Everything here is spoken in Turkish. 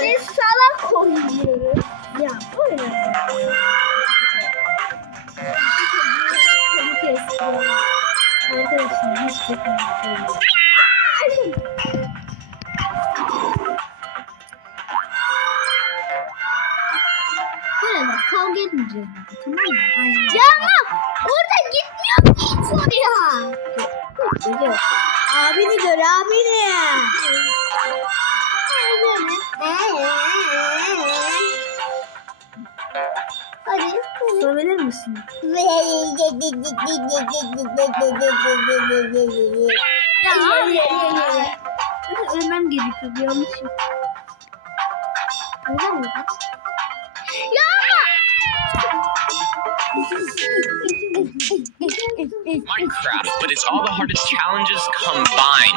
Ve salak koyuyoruz. Ya böyle. Arkadaşlar hiç bak kavga etmeyeceğiz. Tamam mı? Aynen. Ya ama orada gitmiyor hiç oraya. Geliyor. Abini gör abini. Hadi. Sorabilir misin? Ya abi. Ölmem gerekiyor. Bir yanlış yok. Neden mi? Minecraft, but it's all the hardest challenges combined.